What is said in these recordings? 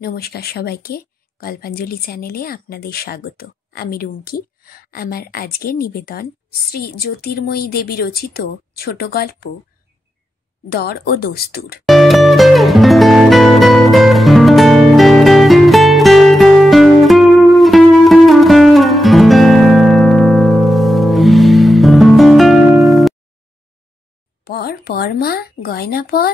নমস্কার সবাইকে, গল্পাঞ্জলি চ্যানেলে আপনাদের স্বাগত। আমি রুমকি। আমার আজকের নিবেদন শ্রী জ্যোতির্ময়ী দেবী রচিত ছোট গল্প দর ও দস্তুর। পর পর মা, গয়না পর।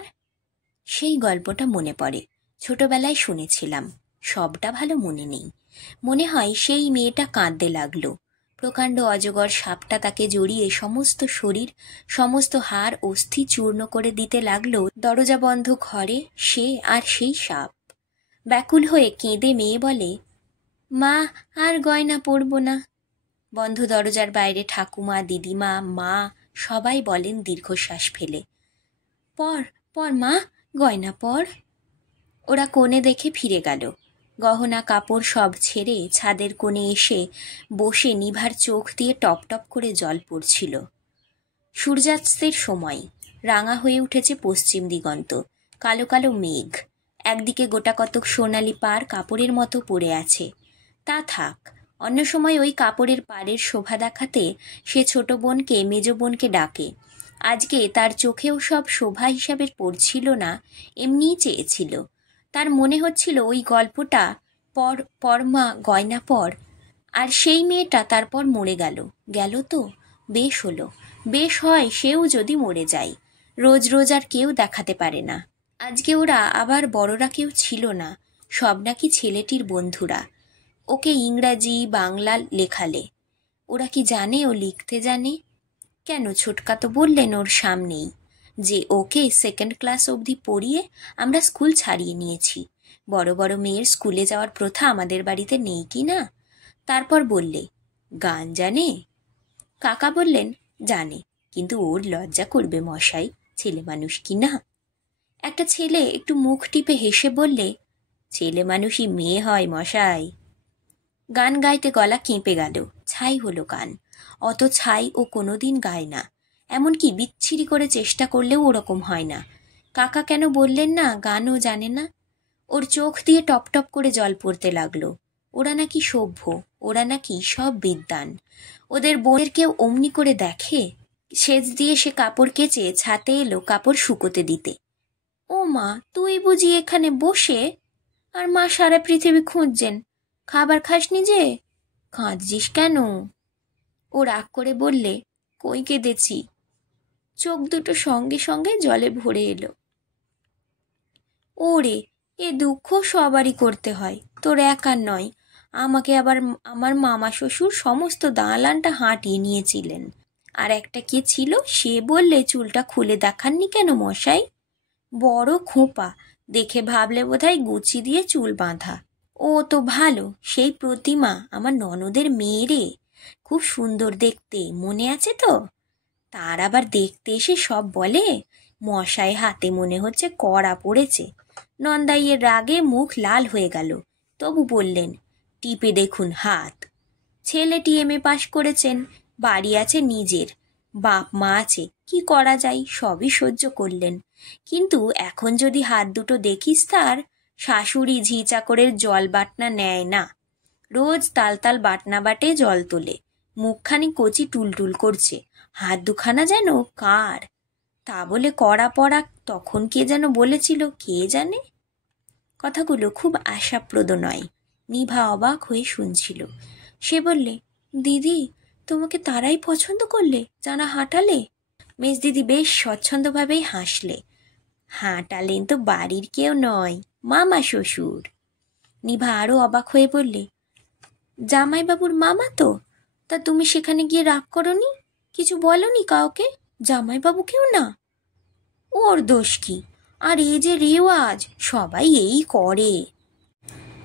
সেই গল্পটা মনে পড়ে। ছোটবেলায় শুনেছিলাম, সবটা ভালো মনে নেই। মনে হয় সেই মেয়েটা কাঁদতে লাগলো। প্রকাণ্ড অজগর সাপটা তাকে জড়িয়ে সমস্ত শরীর, সমস্ত হাড় অস্থি চূর্ণ করে দিতে লাগলো। দরজা বন্ধ ঘরে সে আর সেই সাপ। ব্যাকুল হয়ে কেঁদে মেয়ে বলে, মা আর গয়না পরব না। বন্ধ দরজার বাইরে ঠাকুমা, দিদিমা, মা সবাই বলেন দীর্ঘশ্বাস ফেলে, পর পর মা, গয়না পর। ওরা কোণে দেখে ফিরে গেল। গহনা কাপড় সব ছেড়ে ছাদের কোণে এসে বসে নিভার চোখ দিয়ে টপ টপ করে জল পড়ছিল। সূর্যাস্তের সময় রাঙা হয়ে উঠেছে পশ্চিম দিগন্ত। কালো কালো মেঘ, একদিকে গোটা কতক সোনালি পাড় কাপড়ের মতো পড়ে আছে। তা থাক, অন্য সময় ওই কাপড়ের পাড়ের শোভা দেখাতে সে ছোট বোনকে, মেজ বোনকে ডাকে। আজকে তার চোখেও সব শোভা হিসাবে পড়ছিল না, এমনিই চেয়েছিল। তার মনে হচ্ছিল ওই গল্পটা পর পর মা, গয়না পর। আর সেই মেয়েটা তারপর মরে গেল। গেল তো বেশ হলো, বেশ হয় সেও যদি মরে যায়। রোজ রোজ আর কেউ দেখাতে পারে না। আজকে ওরা আবার বড়রা কেউ ছিল না, সব নাকি ছেলেটির বন্ধুরা। ওকে ইংরাজি বাংলা লেখালে। ওরা কি জানে ও লিখতে জানে? কেন, ছোটকা তো বললেন ওর সামনেই যে ওকে সেকেন্ড ক্লাস অবধি পড়িয়ে আমরা স্কুল ছাড়িয়ে নিয়েছি। বড় বড় মেয়ের স্কুলে যাওয়ার প্রথা আমাদের বাড়িতে নেই কি না? তারপর বললে, গান জানে? কাকা বললেন, জানে, কিন্তু ওর লজ্জা করবে মশাই, ছেলে মানুষ কি না। একটা ছেলে একটু মুখ টিপে হেসে বললে, ছেলে মানুষই মেয়ে হয় মশাই। গান গাইতে গলা কেঁপে গেল, ছাই হলো গান। অত ছাই ও কোনোদিন গায় না, এমনকি বিচ্ছিরি করে চেষ্টা করলেও ওরকম হয় না। কাকা কেন বললেন না গানও জানে না? ওর চোখ দিয়ে টপ টপ করে জল পড়তে লাগলো। ওরা নাকি সভ্য, ওরা নাকি সব বিদ্বান। ওদের বোনের কেউ অমনি করে দেখে? সেচ দিয়ে সে কাপড় কেচে ছাতে এলো কাপড় শুকোতে দিতে। ও মা, তুই বুঝি এখানে বসে? আর মা সারা পৃথিবী খুঁজছেন, খাবার খাসনি যে? কাঁদছিস কেন? ও রাগ করে বললে, কই কেঁদেছি। চোখ দুটো সঙ্গে সঙ্গে জলে ভরে এলো। ওরে, এ দুঃখ সবারই করতে হয়, তোর একার নয়। আমাকে আবার আমার মামা শ্বশুর সমস্ত দালানটা হাঁটিয়ে নিয়েছিলেন। আর একটা কে ছিল, সে বললে চুলটা খুলে দেখাননি কেন মশাই? বড় খোঁপা, দেখে ভাবলে বোধহয় গুচি দিয়ে চুল বাঁধা। ও তো ভালো, সেই প্রতিমা আমার ননদের মেয়ে, খুব সুন্দর দেখতে, মনে আছে তো? তার আবার দেখতে এসে সব বলে, মশাই হাতে মনে হচ্ছে কড়া পড়েছে। নন্দাইয়ের রাগে মুখ লাল হয়ে গেল, তবু বললেন, টিপে দেখুন হাত। ছেলেটি এমএ পাশ করেছেন, বাড়ি আছে নিজের, বাপ মা আছে, কি করা যায়, সবই সহ্য করলেন। কিন্তু এখন যদি হাত দুটো দেখিস তার, শাশুড়ি ঝি চাকরের জল বাটনা নেয় না, রোজ তাল তাল বাটনা বাটে জল তোলে, মুখখানি কচি টুলটুল করছে, হাত দুখানা যেন কার। তা বলে কড়া পড়া, তখন কে যেন বলেছিল কে জানে। কথাগুলো খুব আশাপ্রদ নয়। নিভা অবাক হয়ে শুনছিল। সে বললে, দিদি, তোমাকে তারাই পছন্দ করলে যারা হাঁটালে? মেজ দিদি বেশ স্বচ্ছন্দভাবেই হাসলে। হাঁটালেন তো বাড়ির কেউ নয়, মামা শ্বশুর। নিভা আরো অবাক হয়ে বললে, জামাইবাবুর মামা তো? তা তুমি সেখানে গিয়ে রাগ করনি? কিছু বলনি কাউকে? জামাইবাবুকেও না? ওর দোষ কি? আর এই যে রেওয়াজ, সবাই এই করে।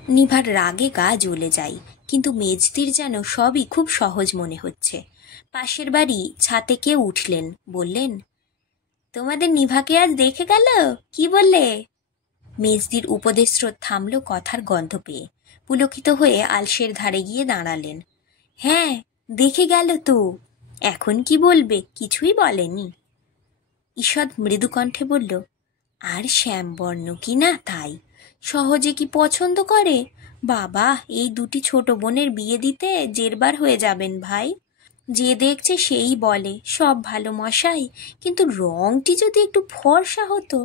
নিভার রাগে গা জ্বলে যায়, কিন্তু মেজদির যেন সবই খুব সহজ মনে হচ্ছে। পাশের বাড়ি ছাতে কেউ উঠলেন, বললেন, তোমাদের নিভাকে আজ দেখে গেল, কি বললে? মেজদির উপদেশস্রোত থামল কথার গন্ধ পেয়ে। পুলকিত হয়ে আলসের ধারে গিয়ে দাঁড়ালেন। হ্যাঁ, দেখে গেল তো। এখন কি বলবে? কিছুই বলেনি। ঈষৎ মৃদু কণ্ঠে বলল, আর শ্যামবর্ণ কি না তাই, সহজে কি পছন্দ করে? বাবা, এই দুটি ছোট বোনের বিয়ে দিতে জেরবার হয়ে যাবেন ভাই। যে দেখছে সেই বলে সব ভালো মশাই, কিন্তু রংটি যদি একটু ফর্সা হতো,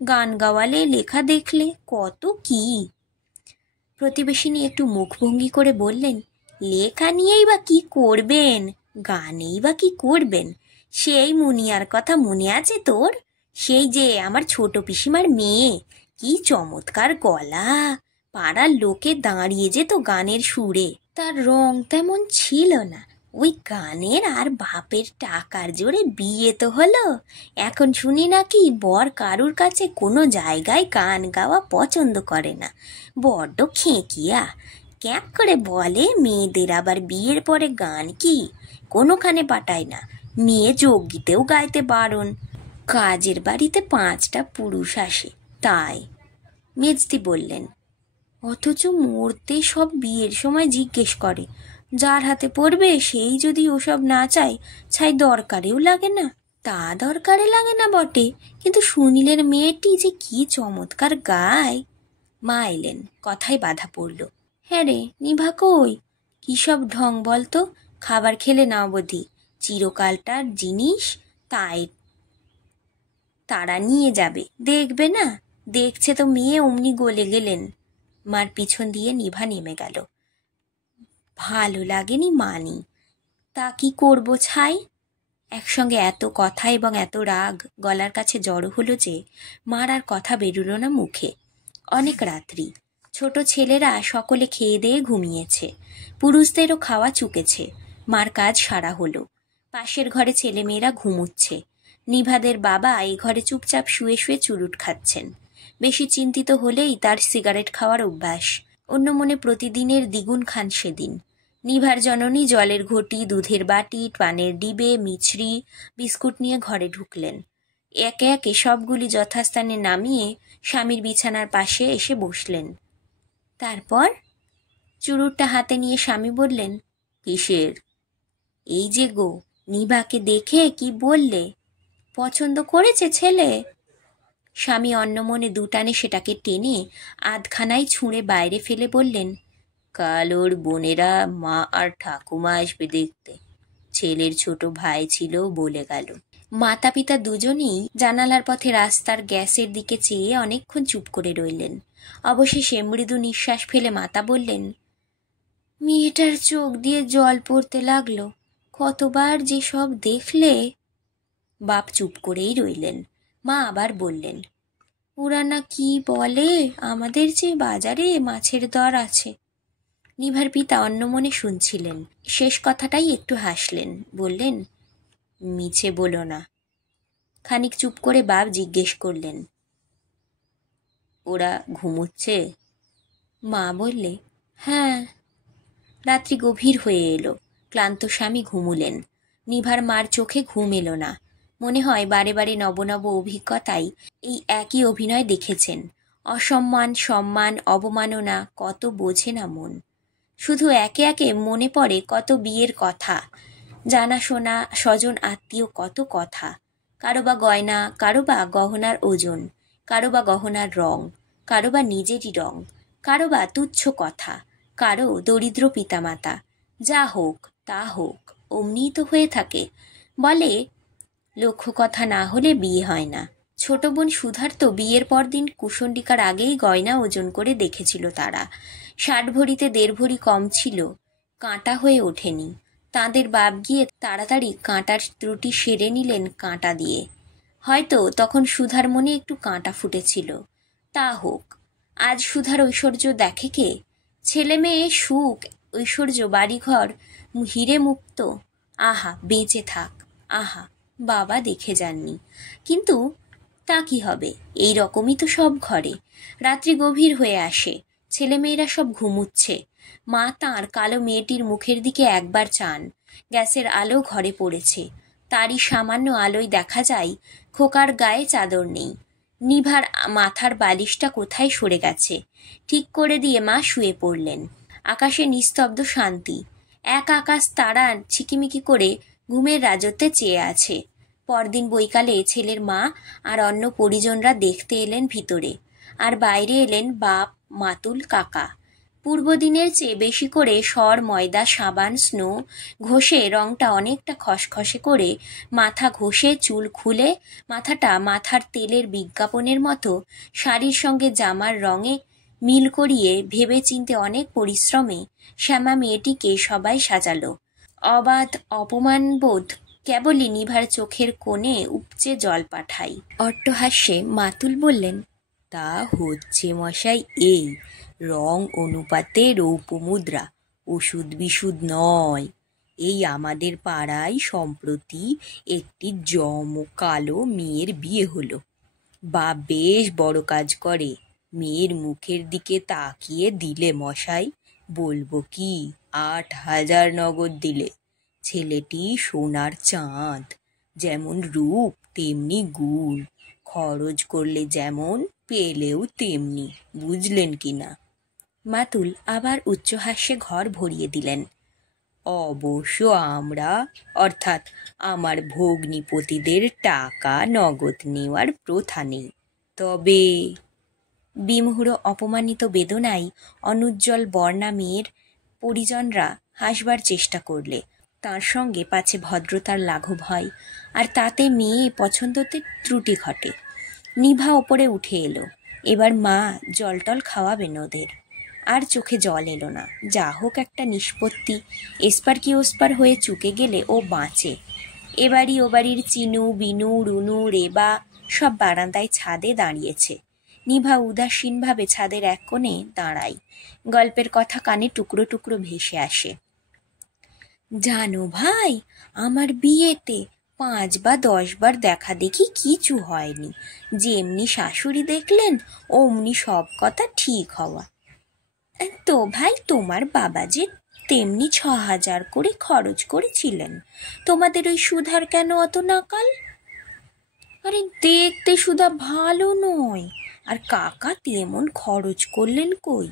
গান গাওয়ালে, লেখা দেখলে কত কি। প্রতিবেশিনী একটু মুখভঙ্গি করে বললেন, লেখা নিয়েই বা কি করবেন, গানেই বা কি করবেন? সেই মুনিয়ার কথা মনে আছে তোর? সেই যে আমার ছোট পিসিমার মেয়ে, কি চমৎকার গলা, পাড়ার লোকে দাঁড়িয়ে যেত গানের সুরে। তার রং তেমন ছিল না, ওই গানের আর বাপের টাকার জোরে বিয়ে তো হলো। এখন শুনি নাকি বর কারুর কাছে কোনো জায়গায় গান গাওয়া পছন্দ করে না, বড্ড খেঁকিয়া। ক্যাঁক করে বলে মেয়েদের আবার বিয়ের পরে গান কি কোনোখানে পাঠায় না, মেয়ে যজ্ঞিতেও গাইতে বারণ। কাজের বাড়িতে 5টা পুরুষ আসে তাই। মেজদি বললেন, অথচ মরতে সব বিয়ের সময় জিজ্ঞেস করে, যার হাতে পড়বে সেই যদি ওসব না চায়, ছাই দরকারেও লাগে না। তা দরকারে লাগে না বটে, কিন্তু সুনীলের মেয়েটি যে কি চমৎকার গায়। মা এলেন, কথায় বাধা পড়ল। হ্যাঁ রে নিভা, কই কি সব ঢং বলতো? খাবার খেলে না অবধি, চিরকালটার জিনিস, তাই তারা নিয়ে যাবে, দেখবে না? দেখছে তো মেয়ে, অমনি গলে গেলেন। মার পিছন দিয়ে নিভা নেমে গেল। ভালো লাগেনি মানি, তা কি করব ছাই। একসঙ্গে এত কথা এবং এত রাগ গলার কাছে জড়ো হলো যে মার আর কথা বেরুলো না মুখে। অনেক রাত্রি, ছোট ছেলেরা সকলে খেয়ে দিয়ে ঘুমিয়েছে, পুরুষদেরও খাওয়া চুকেছে। মার কাজ সারা হলো, পাশের ঘরে ছেলেমেয়েরা ঘুমুচ্ছে। নিভাদের বাবা এই ঘরে চুপচাপ শুয়ে শুয়ে চুরুট খাচ্ছেন। বেশি চিন্তিত হলেই তার সিগারেট খাওয়ার অভ্যাস, অন্য মনে প্রতিদিনের দ্বিগুণ খান সেদিন। নিভার জননী জলের ঘটি, দুধের বাটি, পানের ডিবে, মিছরি, বিস্কুট নিয়ে ঘরে ঢুকলেন। একে একে সবগুলি যথাস্থানে নামিয়ে স্বামীর বিছানার পাশে এসে বসলেন। তারপর চুরুটটা হাতে নিয়ে স্বামী বললেন, কিসের? এই যে গো, নিভাকে দেখে কি বললে? পছন্দ করেছে ছেলে? স্বামী অন্যমনে দুটানে সেটাকে টেনে আধখানায় ছুঁড়ে বাইরে ফেলে বললেন, কাল ওর বোনেরা মা আর ঠাকুমা আসবে দেখতে, ছেলের ছোট ভাই ছিল বলে গেল। মাতা পিতা দুজনেই জানালার পথে রাস্তার গ্যাসের দিকে চেয়ে অনেকক্ষণ চুপ করে রইলেন। অবশেষে মৃদু নিঃশ্বাস ফেলে মাতা বললেন, মেয়েটার চোখ দিয়ে জল পড়তে লাগলো, কতবার যে সব দেখলে। বাপ চুপ করেই রইলেন। মা আবার বললেন, ওরা না কি বলে, আমাদের যে বাজারে মাছের দর আছে। নিভার পিতা অন্যমনে শুনছিলেন, শেষ কথাটাই একটু হাসলেন, বললেন, মিছে বলো না। খানিক চুপ করে বাপ জিজ্ঞেস করলেন, ওরা ঘুমুচ্ছে? মা বললে, হ্যাঁ। রাত্রি গভীর হয়ে এলো, ক্লান্ত স্বামী ঘুমুলেন। নিভার মার চোখে ঘুম এলো না। মনে হয় বারে বারে নবনব অভিজ্ঞতায় এই একই অভিনয় দেখেছেন। অসম্মান, সম্মান, অবমাননা কত বোঝে না মন। শুধু একে একে মনে পড়ে কত বিয়ের কথা, জানাশোনা স্বজন আত্মীয় কত কথা। কারো বা গয়না, কারো বা গহনার ওজন, কারো বা গহনার রং, কারো বা নিজেরই রং, কারো বা তুচ্ছ কথা, কারো দরিদ্র পিতামাতা। যা হোক তা হোক, অমনিই তো হয়ে থাকে। বলে লক্ষ্য কথা না হলে বিয়ে হয় না। ছোট বোন সুধার তো বিয়ের পর দিন কুশণ্ডিকার আগেই গয়না ওজন করে দেখেছিল তারা। 60 ভরিতে 1.5 ভরি কম ছিল, কাঁটা হয়ে ওঠেনি। তাঁদের বাপ গিয়ে তাড়াতাড়ি কাঁটার ত্রুটি সেরে নিলেন কাঁটা দিয়ে। হয়তো তখন সুধার মনে একটু কাঁটা ফুটেছিল। তা হোক, আজ সুধার ঐশ্বর্য দেখে কে? ছেলে মেয়ে, সুখ, ঐশ্বর্য, বাড়িঘর, হিরে মুক্ত, আহা বেঁচে থাক। আহা, বাবা দেখে যাননি, কিন্তু তা কি হবে, এই রকমই তো সব ঘরে। রাত্রি গভীর হয়ে আসে, ছেলেমেয়েরা সব ঘুমুচ্ছে। মা তাঁর কালো মেয়েটির মুখের দিকে একবার চান। গ্যাসের আলো ঘরে পড়েছে, তারই সামান্য আলোয় দেখা যায় খোকার গায়ে চাদর নেই। নিভার মাথার বালিশটা কোথায় সরে গেছে। ঠিক করে দিয়ে মা শুয়ে পড়লেন। আকাশে নিস্তব্ধ শান্তি, এক আকাশ তারা ছিকিমিকি করে ঘুমের রাজত্বে চেয়ে আছে। পরদিন বৈকালে ছেলের মা আর অন্য পরিজনরা দেখতে এলেন ভিতরে। আর বাইরে এলেন বাপ, মাতুল, কাকা। পূর্বদিনের চেয়ে বেশি করে সর, ময়দা, সাবান, স্নো ঘষে রংটা অনেকটা খসখসে করে মাথা ঘষে চুল খুলে মাথার তেলের বিজ্ঞাপনের মতো শাড়ির সঙ্গে জামার রঙে মিল করিয়ে ভেবে চিনতে অনেক পরিশ্রমে শ্যামা মেয়েটিকে সবাই সাজালো। অবাধ অপমানবোধ কেবলই নিভার চোখের কোণে উপচে জল পাঠাই। অট্টহাস্যে মাতুল বললেন, তা হচ্ছে মশাই এই রং অনুপাতে রৌপমুদ্রা, ওষুধ বিশুদ নয়। এই আমাদের পাড়ায় সম্প্রতি একটি কালো মেয়ের বিয়ে হলো। বা বেশ বড় কাজ করে। মেয়ের মুখের দিকে তাকিয়ে দিলে মশাই, বলবো কি 8,000 নগদ দিলে। ছেলেটি সোনার চাঁদ, যেমন রূপ তেমনি গুণ, খরচ করলে যেমন পেলেও তেমনি, বুঝলেন কিনা? মাতুল আবার উচ্চহাস্যে ঘর ভরিয়ে দিলেন। অবশ্য আমরা, অর্থাৎ আমার ভগ্নিপতিদের টাকা নগদ নেওয়ার প্রথা নেই। তবে বিমুঢ় অপমানিত বেদনায় অনুজ্জ্বল বর্ণা মেয়ের পরিজনরা হাসবার চেষ্টা করলে তার সঙ্গে পাছে ভদ্রতার লাঘব হয়, আর তাতে মেয়ে পছন্দতে ত্রুটি ঘটে। নিভা ওপরে উঠে এলো। এবার মা জলটল খাওয়াবেন ওদের। আর চোখে জল এলো না। যা হোক একটা নিষ্পত্তি। এসপার কি ওসপার হয়ে চুকে গেলে ও বাঁচে। এবাড়ি ও বাড়ির চিনু, বিনু, রুনু, রেবা সব বারান্দায় ছাদে দাঁড়িয়েছে। নিভা উদাসীনভাবে ছাদের এক কোণে দাঁড়ায়। গল্পের কথা কানে টুকরো টুকরো ভেসে আসে। জানো ভাই, আমার বিয়েতে 5 বা 10 বার দেখা দেখি কিছু হয়নি। যেমনি শাশুড়ি দেখলেন অমনি সব কথা ঠিক হওয়া। তো ভাই, তোমার বাবা যে তেমনি 6,000 করে খরচ করেছিলেন, তোমাদের ওই সুধার কেন অত নাকাল? আরে দেখতে সুধা ভালো নয়, আর কাকা তেমন খরচ করলেন কই?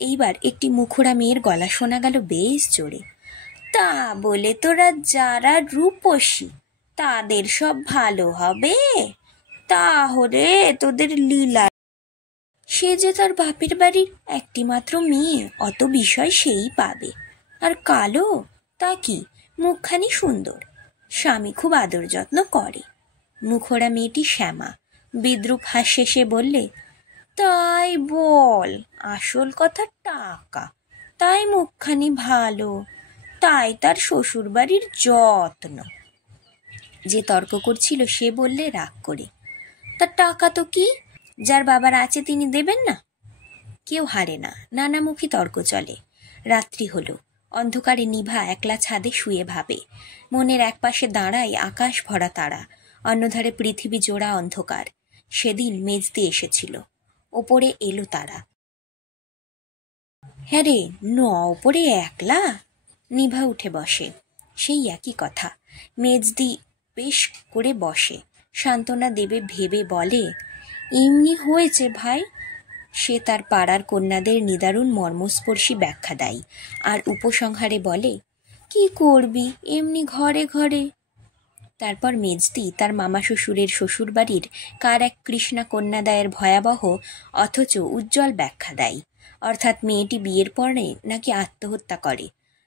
এইবার একটি মুখোড়া মেয়ের গলা শোনা গেল বেশ জোরে। তা বলে তোরা যারা রূপসী তাদের সব ভালো হবে? তাহলে তোদের লীলা। সে যে তার বাপের বাড়ির একটি মাত্র মেয়ে, অত বিষয় সেই পাবে। আর কালো, তা কি মুখখানি সুন্দর, স্বামী খুব আদর যত্ন করে। মুখোড়া মেয়েটি শ্যামা বিদ্রুপ হাসে সে বললে, তাই বল, আসল কথা টাকা, তাই মুখখানি ভালো, তাই তার শ্বশুর বাড়ির যত্ন। যে তর্ক করছিল সে বললে রাগ করে, তা টাকা তো কি, যার বাবার আছে তিনি দেবেন না? কেউ হারে না, নানামুখী তর্ক চলে। রাত্রি হলো। অন্ধকারে নিভা একলা ছাদে শুয়ে ভাবে। মনের এক পাশে দাঁড়ায় আকাশ ভরা তারা, অন্যধারে পৃথিবী জোড়া অন্ধকার। সেদিন মেজদি এসেছিল, ওপরে এলো তারা। হ্যাঁ রে, ওপরে একলা? নিভা উঠে বসে। সেই একই কথা। মেজদি বেশ করে বসে, সান্ত্বনা দেবে ভেবে বলে, এমনি হয়েছে ভাই। সে তার পাড়ার কন্যাদের নিদারুণ মর্মস্পর্শী ব্যাখ্যা দেয়, আর উপসংহারে বলে, কি করবি, এমনি ঘরে ঘরে। তারপর মেজদি তার মামা শ্বশুরের শ্বশুরবাড়ির কার এক কৃষ্ণা কন্যাদায়ের ভয়াবহ অথচ উজ্জ্বল ব্যাখ্যা দেয়, অর্থাৎ মেয়েটি বিয়ের পরে নাকি আত্মহত্যা করে।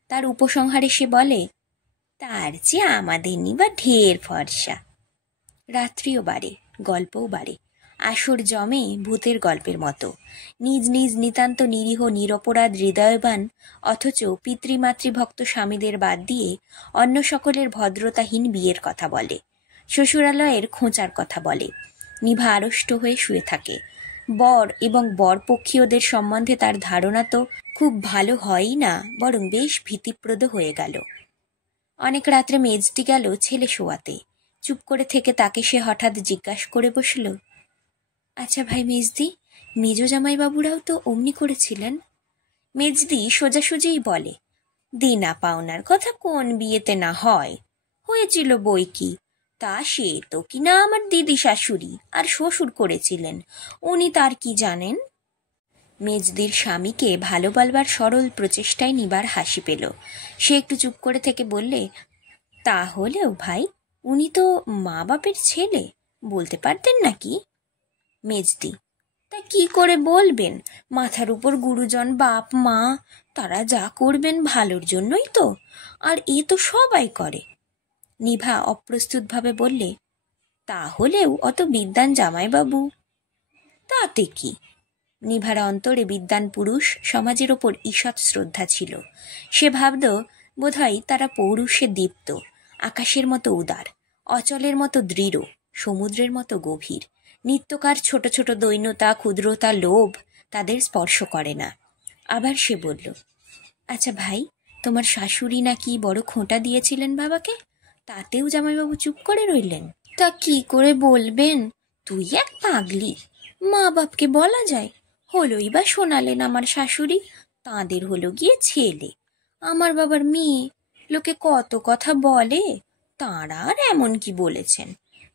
তার উপসংহারে সে বলে, তার চেয়ে আমাদের নিবা ঢের ফর্সা। রাত্রিও বাড়ে, গল্পও বাড়ে। আসর জমে ভূতের গল্পের মতো। নিজ নিজ নিতান্ত নিরীহ নিরপরাধ হৃদয়বান অথচ পিতৃমাতৃভক্ত স্বামীদের বাদ দিয়ে অন্য সকলের ভদ্রতাহীন বিয়ের কথা বলে, শ্বশুরালয়ের খোঁচার কথা বলে। নিভা আড়ষ্ট হয়ে শুয়ে থাকে। বর এবং বরপক্ষীয়দের সম্বন্ধে তার ধারণা তো খুব ভালো হয়ই না, বরং বেশ ভীতিপ্রদ হয়ে গেল। অনেক রাত্রে মেজদি গেল ছেলে শোয়াতে। চুপ করে থেকে তাকে সে হঠাৎ জিজ্ঞাসা করে বসল, আচ্ছা ভাই মেজদি, মেজ জামাইবাবুরাও তো অমনি করেছিলেন? মেজদি সোজাসুজিই বলে, দেনা পাওনার কথা কোন বিয়েতে না হয়, হয়েছিল বই কি। তা সে তো কিনা আমার দিদি শাশুড়ি আর শ্বশুর করেছিলেন, উনি তার কি জানেন? মেজদির স্বামীকে ভালো বলবার সরল প্রচেষ্টায় নিবার হাসি পেল। সে একটু চুপ করে থেকে বললে, তাহলেও ভাই, উনি তো মা বাপের ছেলে, বলতে পারতেন নাকি? মেজদি, তা কি করে বলবেন? মাথার উপর গুরুজন, বাপ মা, তারা যা করবেন ভালোর জন্যই তো। আর এ তো সবাই করে। নিভা অপ্রস্তুতভাবে বললে, তাহলেও অত বিদ্বান জামাইবাবু। তাতে কি? নিভার অন্তরে বিদ্বান পুরুষ সমাজের ওপর ঈষৎ শ্রদ্ধা ছিল। সে ভাবত বোধহয় তারা পৌরুষে দীপ্ত, আকাশের মতো উদার, অচলের মতো দৃঢ়, সমুদ্রের মতো গভীর। নিত্যকার ছোট ছোট দৈন্যতা, ক্ষুদ্রতা, লোভ তাদের স্পর্শ করে না। আবার সে বলল, আচ্ছা ভাই, তোমার শাশুড়ি নাকি বড় খোঁটা দিয়েছিলেন বাবাকে, তাতেও জামাইবাবু চুপ করে রইলেন? তা কি করে বলবেন? তুই এক পাগলি। মা বাপকে বলা যায়? হলোই বা শোনালেন আমার শাশুড়ি, তাঁদের হলো গিয়ে ছেলে, আমার বাবার মেয়ে। লোকে কত কথা বলে, তাঁরা আর এমন কি বলেছেন?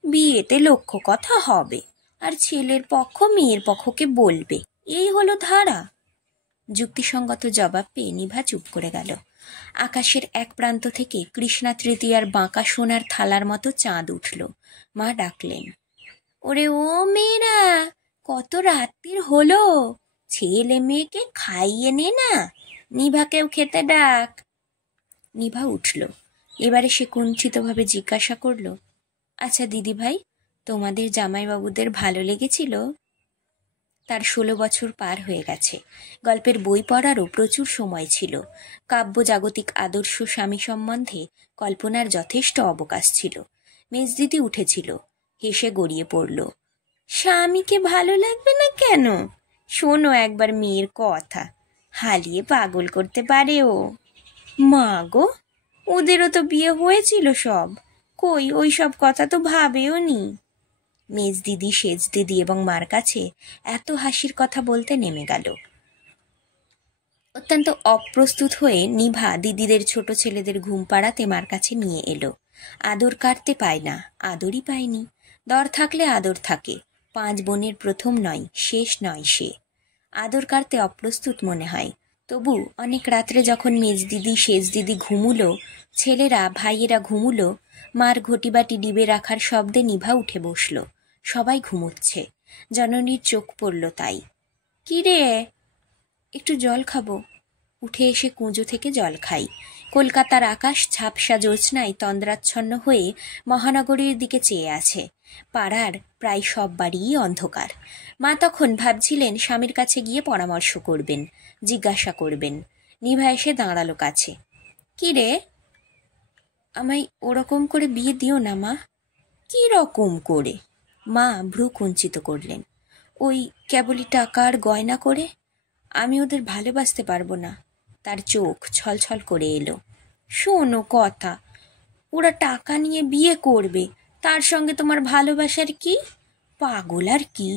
বিয়েতে লক্ষ কথা হবে, আর ছেলের পক্ষ মেয়ের পক্ষকে বলবে, এই হলো ধারা। যুক্তিসঙ্গত জবাব পেয়ে নিভা চুপ করে গেল। আকাশের এক প্রান্ত থেকে কৃষ্ণা তৃতীয়ার বাঁকা সোনার থালার মতো চাঁদ উঠল। মা ডাকলেন, ওরে ও মেয়েরা, কত রাত্রির হলো, ছেলে মেয়েকে খাইয়ে নে না, নিভাকেও খেতে ডাক। নিভা উঠল। এবারে সে কুণ্ঠিতভাবে জিজ্ঞাসা করল, আচ্ছা দিদি ভাই, তোমাদের জামাইবাবুদের ভালো লেগেছিল? তার 16 বছর পার হয়ে গেছে। গল্পের বই পড়ারও প্রচুর সময় ছিল। কাব্য জাগতিক আদর্শ স্বামী সম্বন্ধে কল্পনার যথেষ্ট অবকাশ ছিল। মেজদিদি উঠেছিল, হেসে গড়িয়ে পড়ল, স্বামীকে ভালো লাগবে না কেন? শোনো একবার মেয়ের কথা, হালিয়ে পাগল করতে পারে ও। মা গো, ওদেরও তো বিয়ে হয়েছিল সব, কই ওই সব কথা তো ভাবেও নি। মেজদিদি, সেজ দিদি এবং মার কাছে এত হাসির কথা বলতে নেমে গেল। অত্যন্ত অপ্রস্তুত হয়ে নিভা দিদিদের ছোট ছেলেদের ঘুম পাড়াতে মার কাছে নিয়ে এলো। আদর কাটতে পায় না, আদরই পায়নি। দর থাকলে আদর থাকে, 5 বোনের প্রথম নয়, শেষ নয় সে। আদর কাটতে অপ্রস্তুত মনে হয়। তবু অনেক রাত্রে যখন মেজদিদি, সেজ দিদি ঘুমুলো, ছেলেরা ভাইয়েরা ঘুমুলো, মার ঘটিবাটি ডিবে রাখার শব্দে নিভা উঠে বসল। সবাই ঘুমোচ্ছে, জননীর চোখ পড়ল তাই। কি রে? একটু জল খাবো। উঠে এসে কুঁজো থেকে জল খাই। কলকাতার আকাশ ঝাপসা জ্যোৎস্নায় তন্দ্রাচ্ছন্ন হয়ে মহানগরীর দিকে চেয়ে আছে। পাড়ার প্রায় সব বাড়িই অন্ধকার। মা তখন ভাবছিলেন স্বামীর কাছে গিয়ে পরামর্শ করবেন, জিজ্ঞাসা করবেন। নিভা এসে দাঁড়ালো কাছে। কি রে? আমায় ওরকম করে বিয়ে দিও না মা। কি রকম করে? মা ভ্রু কুঞ্চিত করলেন। ওই কেবলই টাকার গয়না করে? আমি ওদের ভালোবাসতে পারবো না। তার চোখ ছলছল করে এলো। শোনো কথা, ওরা টাকা নিয়ে বিয়ে করবে, তার সঙ্গে তোমার ভালোবাসার কি? পাগল আর কি,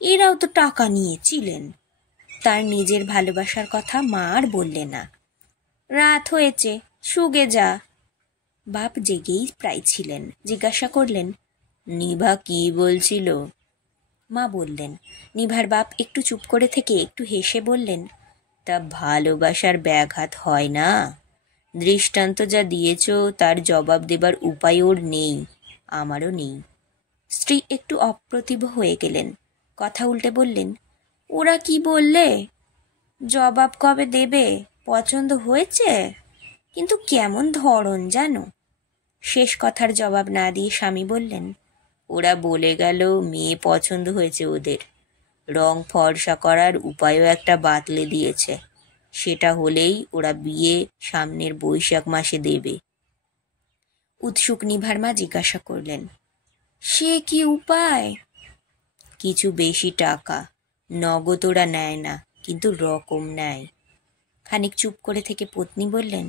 এরাও তো টাকা নিয়েছিলেন। তার নিজের ভালোবাসার কথা মা আর বললে না। রাত হয়েছে, শুগে যা। বাপ জেগেই প্রায় ছিলেন। জিজ্ঞাসা করলেন, নিভা কি বলছিল? মা বললেন। নিভার বাপ একটু চুপ করে থেকে একটু হেসে বললেন, তা ভালোবাসার ব্যাঘাত হয় না? দৃষ্টান্ত যা দিয়েছ তার জবাব দেবার উপায় ওর নেই, আমারও নেই। স্ত্রী একটু অপ্রতিভ হয়ে গেলেন। কথা উল্টে বললেন, ওরা কি বললে? জবাব কবে দেবে? পছন্দ হয়েছে, কিন্তু কেমন ধরন জানো? শেষ কথার জবাব না দিয়ে স্বামী বললেন, ওরা বলে গেল মেয়ে পছন্দ হয়েছে ওদের। রং ফর্সা করার উপায়ও একটা বাতলে দিয়েছে। সেটা হলেই ওরা বিয়ে সামনের বৈশাখ মাসে দেবে। উৎসুক নিভার মা জিজ্ঞাসা করলেন, সে কি উপায়? কিছু বেশি টাকা, নগদ ওরা নেয় না, কিন্তু রকম নেয়। খানিক চুপ করে থেকে পত্নী বললেন,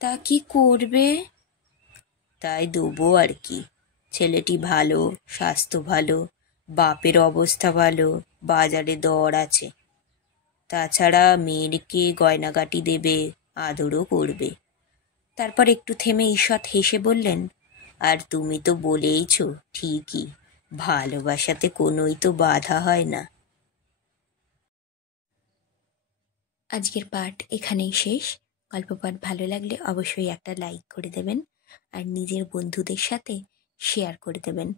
তা কি করবে? তাই দেবো আর কি। ছেলেটি ভালো, স্বাস্থ্য ভালো, বাপের অবস্থা ভালো, বাজারে দর আছে। তাছাড়া মেয়েকে গয়নাগাটি দেবে, আদরও করবে। তারপর একটু থেমে ঈষৎ হেসে বললেন, আর তুমি তো বলেইছ ঠিকই, ভালোবাসাতে কোনোই তো বাধা হয় না। আজকের পাঠ এখানেই শেষ। গল্প পাঠ ভালো লাগলে অবশ্যই একটা লাইক করে দেবেন, আর নিজের বন্ধুদের সাথে শেয়ার করে দেবেন।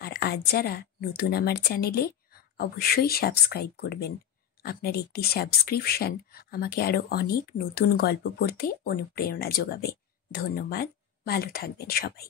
আর আজ যারা নতুন আমার চ্যানেলে, অবশ্যই সাবস্ক্রাইব করবেন। আপনার একটি সাবস্ক্রিপশন আমাকে আরও অনেক নতুন গল্প পড়তে অনুপ্রেরণা যোগাবে। ধন্যবাদ। ভালো থাকবেন সবাই।